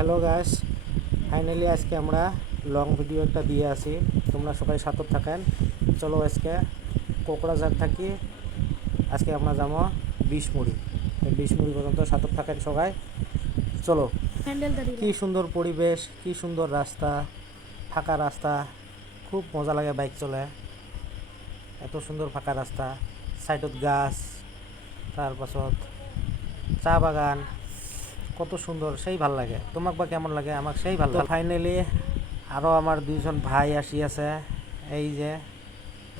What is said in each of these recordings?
Hello guys, finally আজকে আমরা long video একটা দিয়ে আসি। তোমরা সবাই সাথে থাকেন। চলো আজকে কোকড়াঝাড় থাকি আজকে আমরা যাবো বিশমুড়ি। এই বিশমুড়ি পর্যন্ত সাথে থাকেন সবাই। চলো। কি সুন্দর পরিবেশ, কি সুন্দর রাস্তা, ফাঁকা রাস্তা, খুব মজা লাগে বাইক চলে। এত সুন্দর ফাঁকা রাস্তা, সাইডত গাছ, তারপাছত চা বাগান, কত সুন্দর, সেই ভাল লাগে। তোমাক বা কেমন লাগে? আমাক সেই ভাল লাগে। ফাইনালি আরও আমার দুইজন ভাই আসি আছে।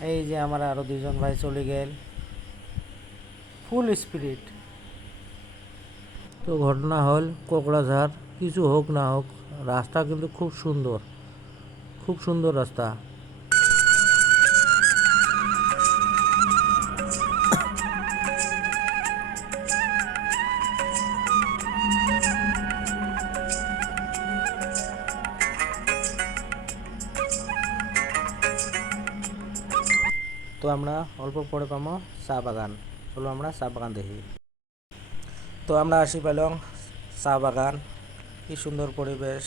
এই যে আমার আরও দুইজন ভাই চলে গেল, ফুল স্পিরিট। তো ঘটনা হল কোকড়াঝাড়, কিছু হোক না হোক রাস্তা কিন্তু খুব সুন্দর, খুব সুন্দর রাস্তা। তো আমরা অল্প পরে পাবো চা বাগান। চলো আমরা চা বাগান দেখি। তো আমরা আসি পেলাম চা বাগান। কি সুন্দর পরিবেশ,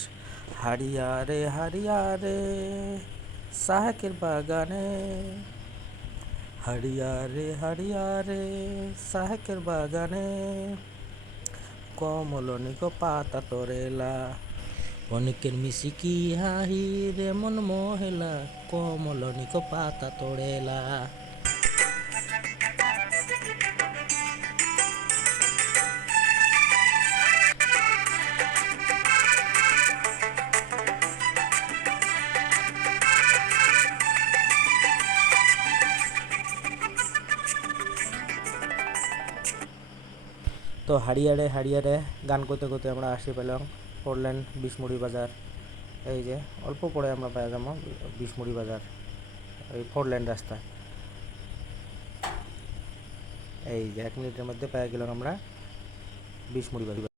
হারিয়া রে হারিয়া রে সাহেকের বাগানে, হারিয়া রে সাহেকের বাগানে, কমলনিক পাতা তরেলা, অনেকের মিশিকি হাহি রে মন মহেলা, কমলনিক পাতা তোড়েলা। তো হারিয়ারে হারিয়ারে গান করতে করতে আমরা আসি পেলাম পড়লেন বিশমুড়ি বাজার। এই যে অল্প পরে আমরা পেয়ে যাবো বিশমুড়ি বাজার, এই 4 লেন রাস্তা। এই যে 1 মিনিটের মধ্যে পেয়ে গেলাম আমরা বিশমুড়ি বাজার।